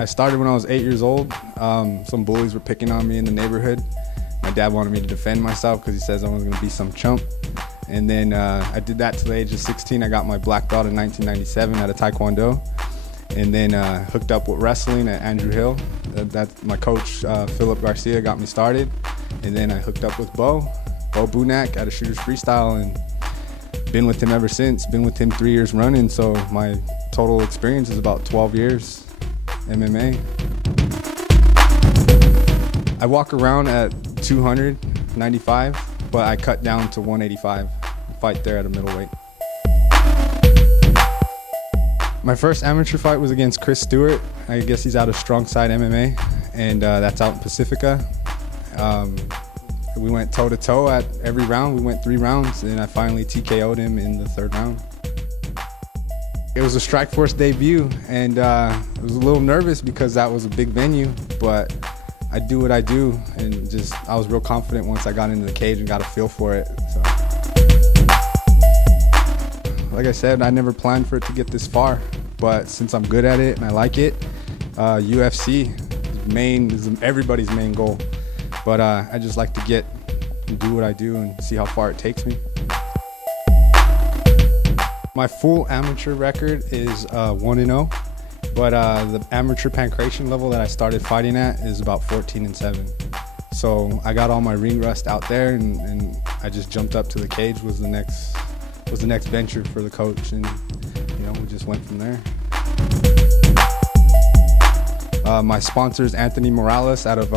I started when I was 8 years old. Some bullies were picking on me in the neighborhood. My dad wanted me to defend myself because he says I was going to be some chump. And then I did that till the age of 16. I got my black belt in 1997 out of Taekwondo. And then hooked up with wrestling at Andrew Hill. My coach, Philip Garcia, got me started. And then I hooked up with Bo Bunak out of Shooters Freestyle, and been with him ever since. Been with him 3 years running, so my total experience is about 12 years MMA. I walk around at 295, but I cut down to 185. Fight there at a middleweight. My first amateur fight was against Chris Stewart. I guess he's out of Strong Side MMA, and that's out in Pacifica. We went toe-to-toe at every round. We went 3 rounds, and I finally TKO'd him in the 3rd round. It was a Strikeforce debut, and I was a little nervous because that was a big venue, but I do what I do, and I was real confident once I got into the cage and got a feel for it. So. Like I said, I never planned for it to get this far, but since I'm good at it and I like it, UFC is everybody's main goal. But I just like to get and do what I do and see how far it takes me. My full amateur record is 1-0, but the amateur pancration level that I started fighting at is about 14-7. So I got all my ring rust out there, and I just jumped up to the cage was the next venture for the coach, and we just went from there. My sponsor is Anthony Morales out of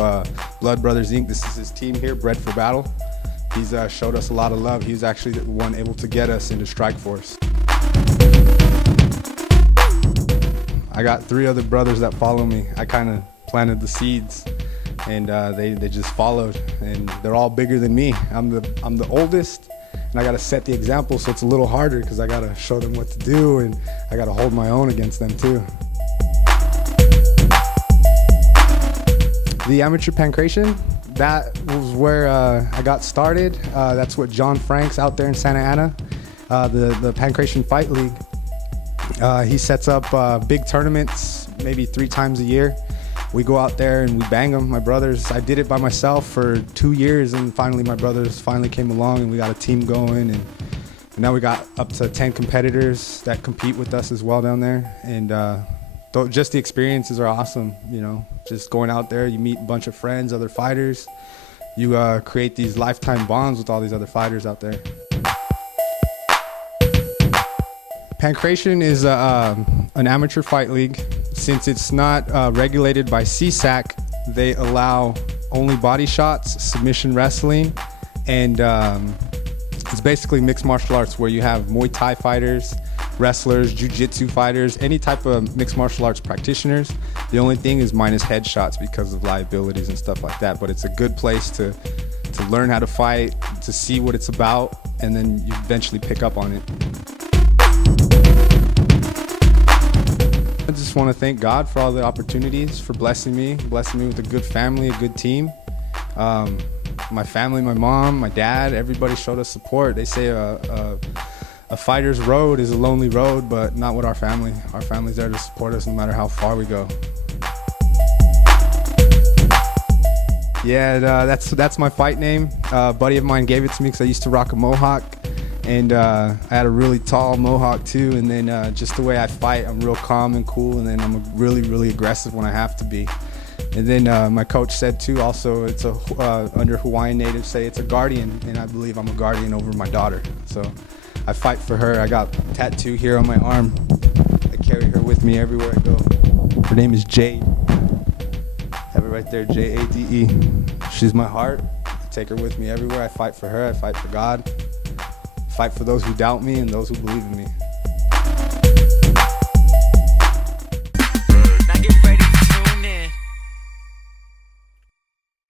Blood Brothers Inc. This is his team here, Bred for Battle. He's showed us a lot of love. He was actually the one able to get us into Strikeforce. I got 3 other brothers that follow me. I kind of planted the seeds, and they just followed, and they're all bigger than me. I'm the oldest, and I got to set the example, so it's a little harder because I got to show them what to do, and I got to hold my own against them too. The amateur pancration, that was where I got started. That's what John Frank's out there in Santa Ana, the Pancration Fight League. He sets up big tournaments, maybe 3 times a year. We go out there and we bang them, my brothers. I did it by myself for 2 years, and finally my brothers finally came along, and we got a team going, and now we got up to 10 competitors that compete with us as well down there. And just the experiences are awesome, just going out there, you meet a bunch of friends, other fighters. You create these lifetime bonds with all these other fighters out there. Pancration is an amateur fight league. Since it's not regulated by CSAC, they allow only body shots, submission wrestling, and it's basically mixed martial arts where you have Muay Thai fighters, wrestlers, jiu-jitsu fighters, any type of mixed martial arts practitioners. The only thing is minus headshots because of liabilities and stuff like that, but it's a good place to learn how to fight, to see what it's about, and then you eventually pick up on it. I just want to thank God for all the opportunities, for blessing me with a good family, a good team. My family, my mom, my dad, everybody showed us support. They say a fighter's road is a lonely road, but not with our family. Our family's there to support us no matter how far we go. Yeah, that's my fight name. A buddy of mine gave it to me because I used to rock a mohawk, and I had a really tall mohawk too. And then just the way I fight, I'm real calm and cool, and then I'm really, really aggressive when I have to be. And then my coach said too, also it's under Hawaiian natives say it's a guardian, and I believe I'm a guardian over my daughter. So I fight for her. I got a tattoo here on my arm. I carry her with me everywhere I go. Her name is Jade. Have it right there, Jade. She's my heart. I take her with me everywhere. I fight for her. I fight for God. I fight for those who doubt me and those who believe in me.